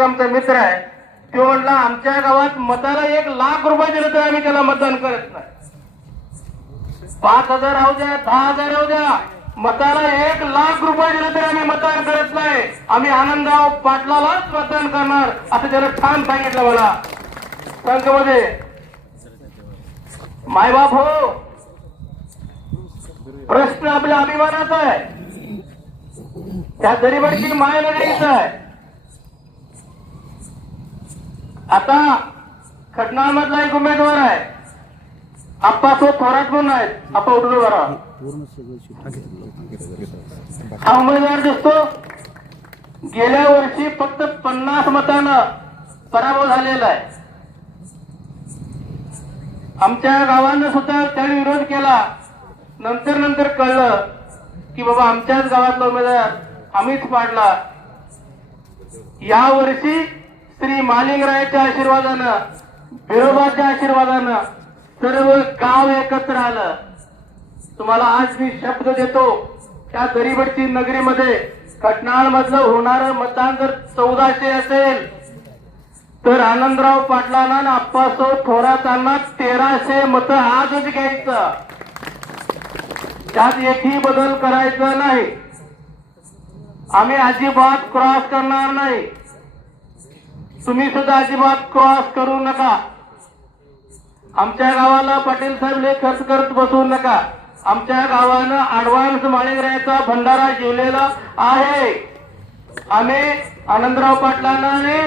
एक आमचा मित्र आहे, तो म्हणला आमच्या गावात मताला 1,00,000 दिले तर आम्ही त्याला मतदान करत नाही. 5,000 राहू द्या, 10,000 राहू द्या, मताला 1,00,000 दिले तर आम्ही मतदान करत नाही. आम्ही आनंदराव पाटलालाच मतदान करणार असं त्याला ठाम सांगितलं. मला संघमध्ये मायबाप हो, प्रश्न आपल्या अभिमानाचा आहे, त्या गरीबाची माय लगायचं आहे. आता खटनाळ मधला एक उमेदवार आहे, आप्पासो थोरात म्हणून आहेत. आप्पा उठून बरा. हा उमेदवार दिसतो गेल्या वर्षी फक्त 50 मतानं पराभव झालेला आहे. आमच्या गावानं सुद्धा त्याने विरोध केला. नंतर कळलं की बाबा आमच्याच गावातला उमेदवार आम्हीच पाडला. या वर्षी श्री मालिंगरायाच्या आशीर्वादानं, बिरोबाच्या आशीर्वादानं सर्व गाव एकत्र आलं. तुम्हाला आज मी शब्द देतो, त्या गरीबडची नगरीमध्ये खटनाळ मधलं होणारं मतदान जर 1400 असेल तर आनंदराव पाटलांना आणि आप्पासाहेब थोरातांना 1300 मतं आजच घ्यायचं. त्यात एकही बदल करायचा नाही. आम्ही अजिबात क्रॉस करणार नाही. तुम्ही सुद्धा अजिबात क्रॉस करू नका. आमच्या गावाला पाटील साहेब लय खर्च करत बसवू नका. आमच्या गावानं ऍडव्हान्स माळिंगरायाचा भंडारा जेवलेला आहे. आम्ही आनंदराव पाटलांना आणि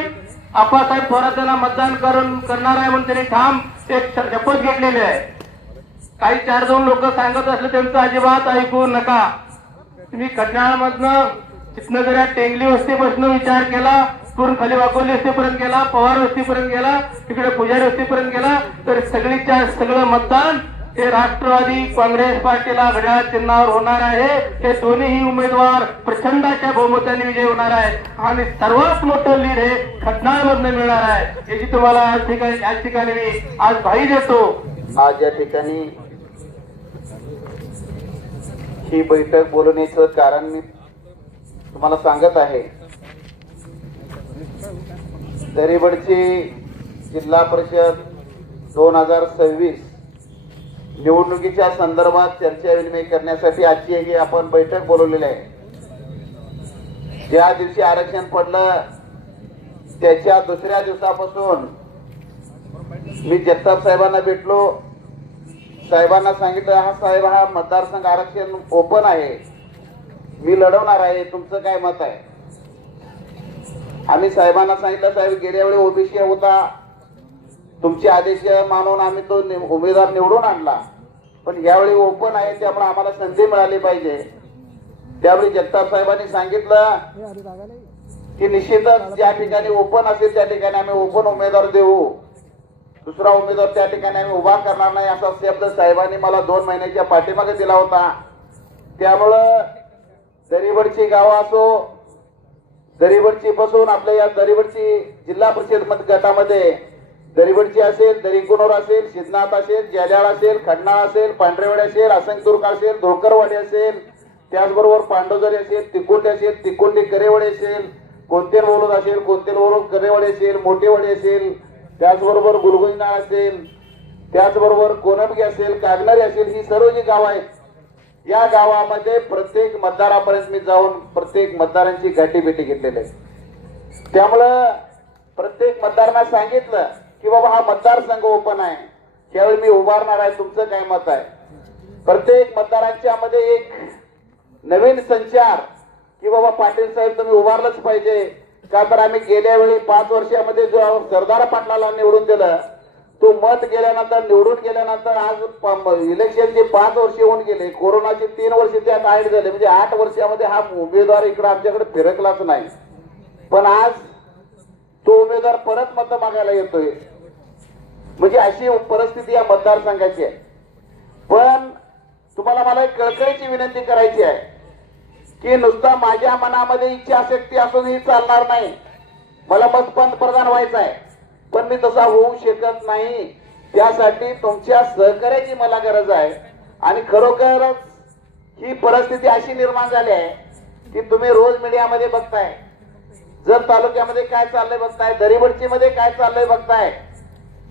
आप्पासाहेब थोरातांना मतदान करणार आहे म्हणून त्यांनी ठाम एक शपथ घेतलेली आहे. काही 4-2 लोक सांगत असले त्यांचं अजिबात ऐकू नका. तुम्ही खटनाळ मधनं तिथनं जरा टेंगली वस्तीपासून विचार केला, पूर्ण खाली वाकोली वस्तीपर्यंत गेला, पवार वस्तीपर्यंत गेला, तिकडे पुजारी वस्तीपर्यंत गेला, तर सगळीच्या सगळं मतदान हे राष्ट्रवादी काँग्रेस पार्टीला घड्याळ चिन्हावर होणार आहे. हे दोन्ही उमेदवार प्रचंडाच्या बहुमताने विजय होणार आहे आणि सर्वात मोठं लीड हे खटनाळ मधनं मिळणार आहे. याची तुम्हाला आज ठिकाणी मी आज ग्वाही देतो. आज या ठिकाणी ही बैठक बोलवण्याचं कारण मी तुम्हाला सांगत आहे. दरिबडची जिल्हा परिषद 2026 निवडणुकीच्या संदर्भात चर्चा विनिमय करण्यासाठी आजची ही आपण बैठक बोलवलेली आहे. ज्या दिवशी आरक्षण पडलं त्याच्या दुसऱ्या दिवसापासून मी जगताप साहेबांना भेटलो. साहेबांना सांगितलं, हा साहेब, हा मतदारसंघ आरक्षण ओपन आहे, मी लढवणार आहे, तुमचं काय मत आहे? आम्ही साहेबांना सांगितलं, साहेब गेल्या वेळी ओबीसी होता, तुमचे आदेश मानून आम्ही तो उमेदवार निवडून आणला, पण यावेळी ओपन आहे त्यामुळे आम्हाला संधी मिळाली पाहिजे. त्यावेळी जगताप साहेबांनी सांगितलं की निश्चितच ज्या ठिकाणी ओपन असेल त्या ठिकाणी आम्ही ओपन उमेदवार देऊ, दुसरा उमेदवार त्या ठिकाणी आम्ही उभा करणार नाही, असा शब्द साहेबांनी मला 2 महिन्याच्या पाठीमागे दिला होता. त्यामुळं दरिबडची गावं असो, दरिबडची पासून आपल्या या दरिबडची जिल्हा परिषद गटामध्ये दरिबडची असेल, दरिकुनोर असेल, सिद्धनाथ असेल, जयल्याळ असेल, खडनाळ असेल, पांढरेवाडी असेल, असंगतुर्क असेल, धोकरवाडी असेल, त्याचबरोबर पांडोजरी असेल, तिकोंडी असेल, तिकोंडी करेवाडी असेल, कोणतेल बोलत असेल, कोणतेल बोलत करेवाडी असेल, मोठेवाडी असेल, त्याचबरोबर गुलगुंजनाळ असेल, त्याचबरोबर कोनमगी असेल, कागनारी असेल, ही सर्व जी गाव आहेत, या गावामध्ये प्रत्येक मतदारापर्यंत मी जाऊन प्रत्येक मतदारांची गाठीभेटी घेतलेली आहे. त्यामुळं प्रत्येक मतदारांना सांगितलं की बाबा हा मतदारसंघ ओपन आहे, त्यावेळी मी उभारणार आहे, तुमचं काय मत आहे? प्रत्येक मतदारांच्या मध्ये एक नवीन संचार की बाबा पाटील साहेब तुम्ही उभारलंच पाहिजे. का तर आम्ही गेल्या वेळी 5 वर्षामध्ये जो सरदार पाटलाला निवडून दिलं, तो मत गेल्यानंतर निवडून गेल्यानंतर आज इलेक्शनचे 5 वर्ष होऊन गेले, कोरोनाचे 3 वर्ष त्यात ऍड झाले, म्हणजे 8 वर्षामध्ये हा उमेदवार इकडे आमच्याकडे फिरकलाच नाही. पण आज तो उमेदवार परत मत मागायला येतोय, म्हणजे अशी परिस्थिती या मतदारसंघाची आहे. पण तुम्हाला मला एक कळकळीची विनंती करायची आहे की नुसता माझ्या मनामध्ये इच्छाशक्ती असूनही चालणार नाही. मला मत पंतप्रधान व्हायचं आहे, पण मी तसा होऊ शकत नाही. त्यासाठी तुमच्या सहकार्याची मला गरज आहे. आणि खरोखरच ही परिस्थिती अशी निर्माण झाली आहे की तुम्ही रोज मीडियामध्ये बघताय जत तालुक्यामध्ये काय चाललंय बघताय, दरीबडची मध्ये काय चाललंय बघताय.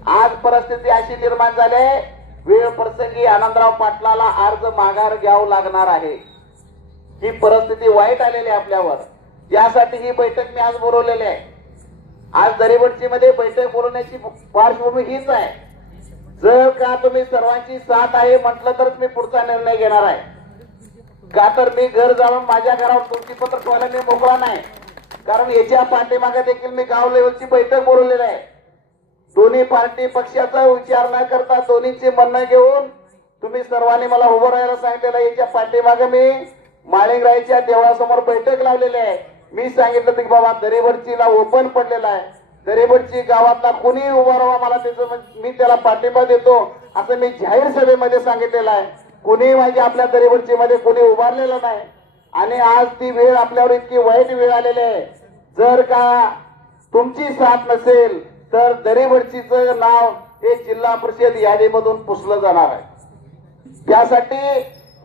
आज परिस्थिती अशी निर्माण झाली आहे, वेळ प्रसंगी आनंदराव पाटलाला अर्ज माघार घ्यावं लागणार आहे. ही परिस्थिती वाईट आलेली आहे आपल्यावर. यासाठी ही बैठक मी आज बोलवलेली आहे. आज दरीबडची मध्ये बैठक बोलवण्याची पार्श्वभूमी हीच आहे. जर का तुम्ही सर्वांची साथ आहे म्हटलं तरच मी पुढचा निर्णय घेणार आहे. का तर मी घर जाऊन माझ्या घरावर तुमची पत्र ठेवायला मी मोकळा नाही. कारण याच्या पाठीमागे देखील मी गाव लेवलची बैठक बोलवलेली आहे. दोन्ही पार्टी पक्षाचा विचार न करता दोन्हीचे म्हणणं घेऊन तुम्ही सर्वांनी मला उभं राहायला सांगितलेलं आहे. याच्या पाठीमागे मी माळिंगरायच्या देवळासमोर बैठक लावलेली आहे. मी सांगितलं की बाबा दरीबडचीला ओपन पडलेला आहे, दरीबडची गावातला कुणी उभा राहा मला त्याचं मी त्याला पाठिंबा देतो असं मी जाहीर सभेमध्ये सांगितलेलं आहे. कुणी माझी आपल्या दरीबडची मध्ये कुणी उभारलेलं नाही. आणि आज ती वेळ आपल्यावर इतकी वाईट वेळ आलेली आहे. जर का तुमची साथ नसेल तर दरीबडचीचं नाव हे जिल्हा परिषद यादीमधून पुसलं जाणार आहे. त्यासाठी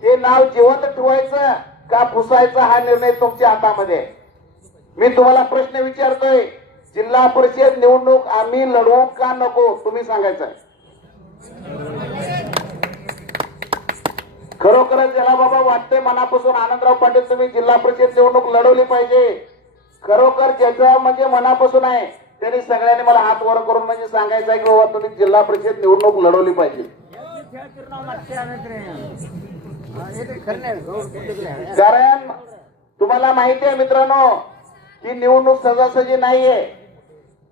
हे नाव जिवंत ठेवायचं का पुसायचं हा निर्णय तुमच्या हातामध्ये आहे. मी तुम्हाला प्रश्न विचारतोय, जिल्हा परिषद निवडणूक आम्ही लढवू का नको तुम्ही सांगायचं. खरोखरच ज्याला बाबा वाटतंय मनापासून आनंदराव पाटील तुम्ही जिल्हा परिषद निवडणूक लढवली पाहिजे, खरोखर ज्याच्या म्हणजे मनापासून आहे त्यांनी सगळ्यांनी मला हात वर करून म्हणजे सांगायचं आहे की बाबा तुम्ही जिल्हा परिषद निवडणूक लढवली पाहिजे. कारण तुम्हाला माहिती आहे मित्रांनो, ही निवडणूक सहजासहजी नाहीये.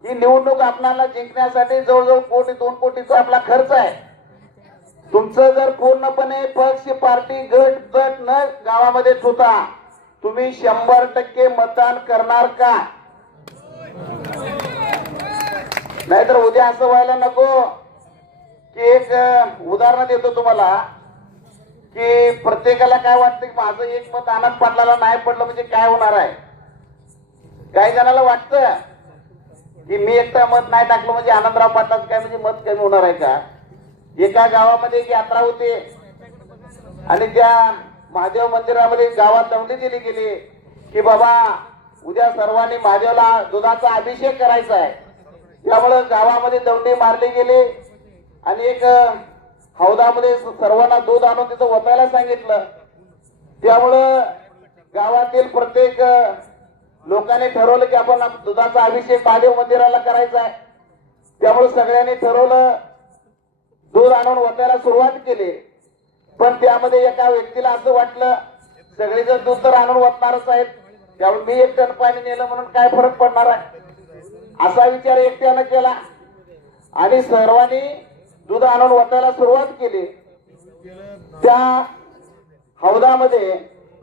ही निवडणूक आपल्याला जिंकण्यासाठी जवळजवळ 1-2 कोटीचा आपला खर्च आहे. तुमचं जर पूर्णपणे पक्ष पार्टी गट न गावामध्ये होता तुम्ही 100% मतदान करणार का? नाहीतर उद्या असं व्हायला नको की एक उदाहरण देतो तुम्हाला की प्रत्येकाला काय वाटतं की माझं एक मत आनंद पाटलाला नाही पडलं म्हणजे काय होणार आहे. काही जणाला वाटतं की मी एकटा मत नाही टाकलं म्हणजे आनंदराव पाटलाचं काय म्हणजे मत कमी होणार आहे का. एका गावामध्ये एक यात्रा होती आणि त्या महादेव मंदिरामध्ये गावात दौंडी दिली गेली की बाबा उद्या सर्वांनी महादेवला दुधाचा अभिषेक करायचा आहे. त्यामुळे गावामध्ये दौंडी मारली गेली आणि एक हौदामध्ये सर्वांना दूध आणून तिथं ओतायला सांगितलं. त्यामुळं गावातील प्रत्येक लोकांनी ठरवलं की आपण दुधाचा अभिषेक महादेव मंदिराला करायचा आहे. त्यामुळे सगळ्यांनी ठरवलं, दूध आणून ओतायला सुरुवात केली. पण त्यामध्ये एका व्यक्तीला असं वाटलं सगळेजण दूध तर आणून ओतणारच आहेत, त्यामुळे मी एक टन पाणी नेलं म्हणून काय फरक पडणार आहे असा विचार एकट्यानं केला आणि सर्वांनी दूध आणून ओतायला सुरुवात केली. त्या हौदामध्ये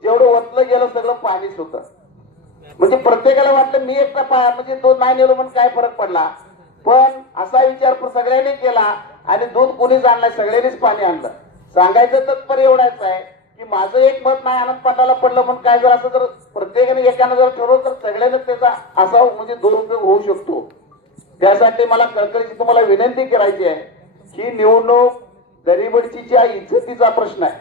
जेवढं ओतलं गेलं सगळं पाणीच होतं. म्हणजे प्रत्येकाला वाटलं मी एकटा म्हणजे दूध नाही नेलं म्हणून काय फरक पडला. पण असा विचार सगळ्यांनी केला आणि दूध कोणीच आणलं, सगळ्यांनीच पाणी आणलं. सांगायचं तात्पर्य एवढाच आहे की माझं एक मत नाही आनंद पाटाला पडलं म्हणून काय जर असं जर प्रत्येकाने एकानं जर ठरवलं तर सगळ्यांना त्याचा असा म्हणजे दुरुपयोग होऊ शकतो. त्यासाठी मला कळकळीची तुम्हाला विनंती करायची आहे ही निवडणूक दरीबडचीच्या इज्जतीचा प्रश्न आहे.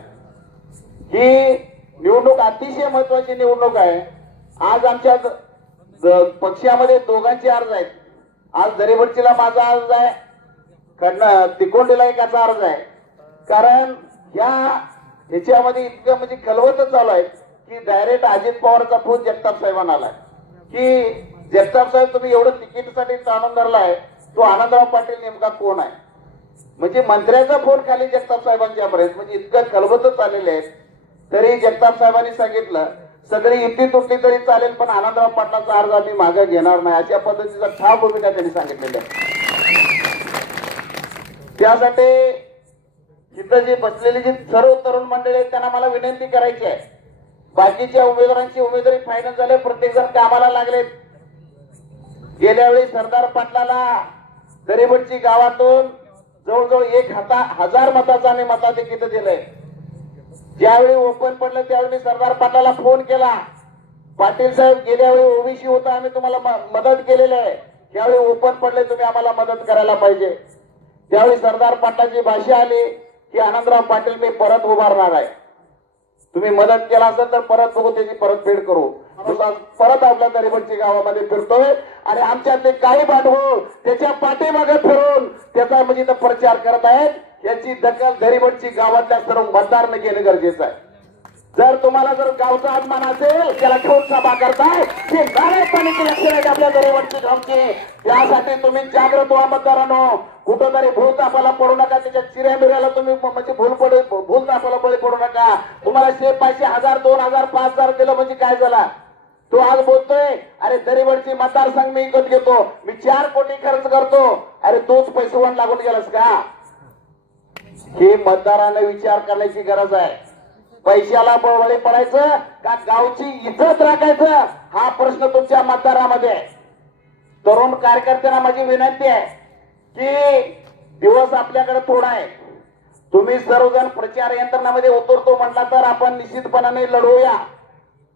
ही निवडणूक अतिशय महत्वाची निवडणूक आहे. आज आमच्या पक्षामध्ये दोघांचे अर्ज आहेत. आज दरीबडचीला माझा अर्ज आहे, तिकोंडीला एकाचा अर्ज आहे. कारण ह्याच्यामध्ये इतकं म्हणजे खलवतच चालू आहे की डायरेक्ट अजित पवारचा फोन जगताप साहेबांना आलाय की जगताप साहेब तुम्ही एवढं तिकीटसाठी ताणून धरलाय, तो आनंदराव पाटील नेमका कोण आहे. म्हणजे मंत्र्याचा फोन खाली जगताप साहेबांच्या पर्यंत म्हणजे इतकं खलबतच आलेले आहेत. तरी जगताप साहेबांनी सांगितलं सगळी इती तुटली तरी चालेल पण आनंदराव पाटलाचा अर्ज आम्ही मागे घेणार नाही अशा पद्धतीचा ठाम भूमिका त्यांनी सांगितलेली आहे. त्यासाठी तिथं जे बसलेले जे सर्व तरुण मंडळी आहेत त्यांना मला विनंती करायची आहे, बाकीच्या उमेदवारांची उमेदवारी फायनल झाले, प्रत्येक जण कामाला लागलेत. गेल्या वेळी सरदार पाटलाला दरीबडची गावातून जवळजवळ 1000 मताचं आम्ही मताधिक्य दिलंय. ज्यावेळी ओपन पडलं त्यावेळी सरदार पाटलाला फोन केला, पाटील साहेब गेल्या वेळी ओबीसी होता आम्ही तुम्हाला मदत केलेली आहे, त्यावेळी ओपन पडले तुम्ही आम्हाला मदत करायला पाहिजे. त्यावेळी सरदार पाटलाची भाषा आली की आनंदराव पाटील मी परत उभारणार आहे. तुम्ही मदत केला असेल तर परत बघू, त्याची परतफेड करू. परत आपल्या दरिबडची गावामध्ये फिरतोय आणि आमच्यातले काही भांडवल त्याच्या पाठीमागे फिरून त्याचा म्हणजे इथं प्रचार करत आहेत. याची दखल दरिबडची गावातल्या सर्व मतदारांनी घेणं गरजेचं आहे. जर तुम्हाला जर गावचा अभिमान असेल, त्याला ठेवून सभा करताय, हे नारायणपाणीची लक्षण आहे आपल्या दरिबडची गावची. त्यासाठी तुम्ही जागृत व्हा मतदारांनो. कुठंतरी भूल तापाला पडू नका, त्याच्या चिऱ्या मिऱ्याला तुम्ही म्हणजे भूल तापाला बळी पडू नका. तुम्हाला शे पैसे 1000 2000 5000 दिलं म्हणजे काय झाला? तो आज बोलतोय अरे दरिबडची मतदारसंघ मी विकत घेतो, मी 4 कोटी खर्च करतो. अरे तोच पैसेवान लागून गेलास का? हे मतदारांना विचार करण्याची गरज आहे. पैशाला बळी पडायचं का गावची इज्जत राखायचं, हा प्रश्न तुमच्या मतदारामध्ये आहे. तरुण कार्यकर्त्यांना माझी विनंती आहे की दिवस आपल्याकडे थोडा आहे. तुम्ही सर्वजण प्रचार यंत्रणामध्ये उतरतो म्हटला तर आपण निश्चितपणाने लढवूया.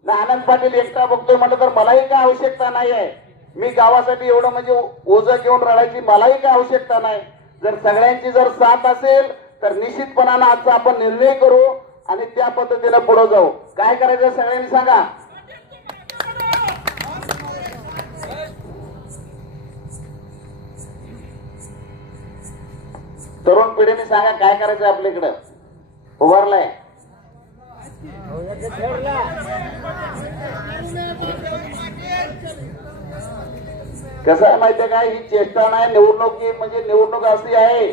आनंद पाटील एकटा बघतोय म्हटलं तर मलाही काय आवश्यकता नाही आहे. मी गावासाठी एवढं म्हणजे ओझं घेऊन रडायची मलाही काय आवश्यकता नाही. जर सगळ्यांची जर साथ असेल तर निश्चितपणानं आजचा आपण निर्णय करू आणि त्या पद्धतीने पुढे जाऊ. काय करायचं सगळ्यांनी सांगा. तरुण पिढीने सांगा काय करायचं आपल्याकडं उभारलाय. कसं आहे माहितीये का, ही चेष्टा नाही. निवडणुकी म्हणजे निवडणूक अशी आहे,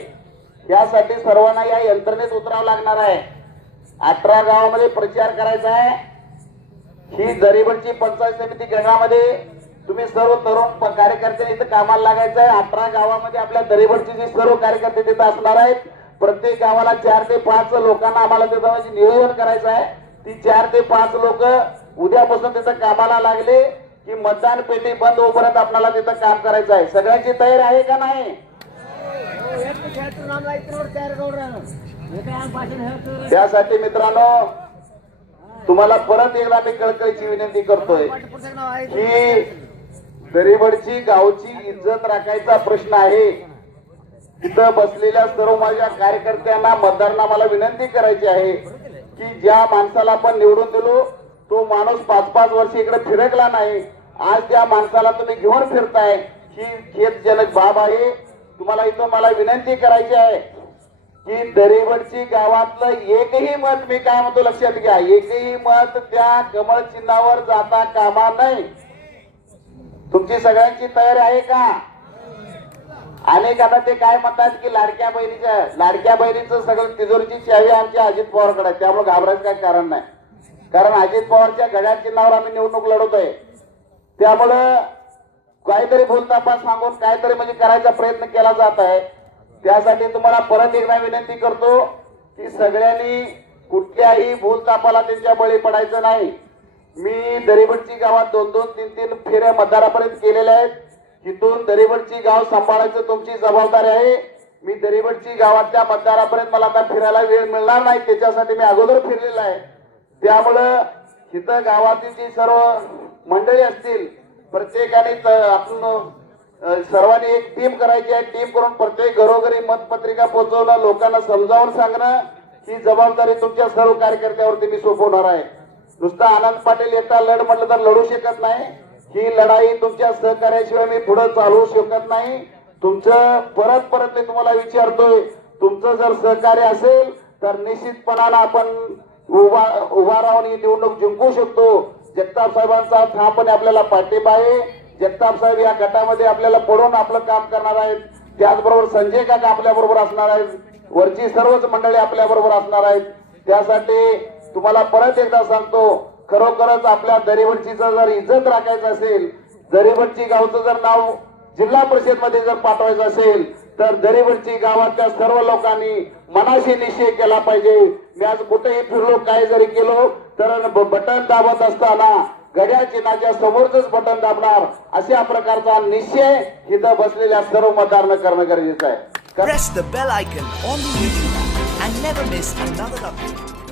यासाठी सर्वांना या यंत्रणेत उतरावं लागणार आहे. 18 गावामध्ये प्रचार करायचा आहे. ही दरिबडची पंचायत समिती गणामध्ये तुम्ही सर्व तरुण कार्यकर्ते इथं कामाला लागायचं आहे. 18 गावामध्ये आपल्या दरिबडचे जे सर्व कार्यकर्ते तिथं असणार आहेत. प्रत्येक गावाला 4 ते 5 लोकांना आम्हाला तिथं म्हणजे नियोजन करायचं आहे. ती 4 ते 5 लोक उद्यापासून तिथं कामाला लागले की मतदान पेटी बंद होईपर्यंत आपल्याला तिथं काम करायचं आहे. सगळ्यांची तयारी आहे का नाही? त्यासाठी मित्रांनो तुम्हाला परत एकदा मी कळकळीची विनंती करतोय की दरिबडची गावची इज्जत राखायचा प्रश्न आहे. तिथं बसलेल्या सर्व माझ्या कार्यकर्त्यांना मतदारांना मला विनंती करायची आहे की ज्या माणसाला आपण निवडून दिलो तो माणूस 5-5 वर्ष इकडे फिरकला नाही. आज त्या माणसाला तुम्ही घेऊन फिरताय, ही खेदजनक बाब आहे. तुम्हाला इथं मला विनंती करायची आहे की दरिबडची गावातलं एकही मत, मी काय म्हणतो लक्षात घ्या, एकही मत त्या कमळ चिन्हावर जाता कामा नाही. तुमची सगळ्यांची तयारी आहे का? अनेक आता ते काय म्हणतात की लाडक्या बहिणीचं सगळं तिजोरीची चावी आमच्या अजित पवारकडे आहे, त्यामुळे घाबरायचं काही कारण नाही. कारण अजित पवारच्या घड्याळ चिन्हावर आम्ही निवडणूक लढवतोय. त्यामुळं काहीतरी भूलतापा सांगून काहीतरी म्हणजे करायचा प्रयत्न केला जात आहे. त्यासाठी तुम्हाला परत एकदा विनंती करतो की सगळ्यांनी कुठल्याही भूलतापाला त्यांच्या बळी पडायचं नाही. मी दरिबडची गावात 2-2, 3-3 फेऱ्या मतदारापर्यंत केलेल्या आहेत. इथून दरिबडची गाव सांभाळायचं तुमची जबाबदारी आहे. मी दरिबडची गावातल्या मतदारापर्यंत मला आता फिरायला वेळ मिळणार नाही, त्याच्यासाठी मी अगोदर फिरलेला आहे. त्यामुळं इथं गावातील जी सर्व मंडळी असतील प्रत्येकाने आपण सर्वांनी एक टीम करायची आहे. टीम करून प्रत्येक घरोघरी मतपत्रिका पोहोचवणं, लोकांना समजावून सांगणं, ही जबाबदारी तुमच्या सर्व कार्यकर्त्यावरती मी सोपवणार आहे. नुसता आनंद पाटील एकटा लढ म्हटलं तर लढू शकत नाही. ही लढाई तुमच्या सहकार्याशिवाय मी पुढे चालवू शकत नाही. तुमचं परत मी तुम्हाला विचारतोय, तुमचं जर सहकार्य असेल तर निश्चितपणानं आपण उभा राहून ही निवडणूक जिंकू शकतो. जगताप साहेबांचा ठामपणे आपल्याला पाठिंबा आहे. जगताप साहेब या गटामध्ये आपल्याला पडून आपलं काम करणार आहेत. त्याचबरोबर संजय काका आपल्या बरोबर असणार आहेत. वरची सर्वच मंडळी आपल्या बरोबर असणार आहेत. त्यासाठी तुम्हाला परत एकदा सांगतो, खरोखरच आपल्या दरिबडची जर इज्जत राखायचं असेल, दरिबडची गावचं जर नाव जिल्हा परिषद मध्ये जर पाठवायचं असेल तर दरिबडची गावातल्या सर्व लोकांनी मनाशी निश्चय केला पाहिजे. मी आज कुठेही फिरलो, काय जरी केलो तर बटन दाबत असताना घड्याळ चिन्हाच्या समोरच बटन दाबणार, अशा प्रकारचा निश्चय इथं बसलेल्या सर्व मतदारांना करणं गरजेचं आहे. Press the bell icon on the YouTube app and never miss another update.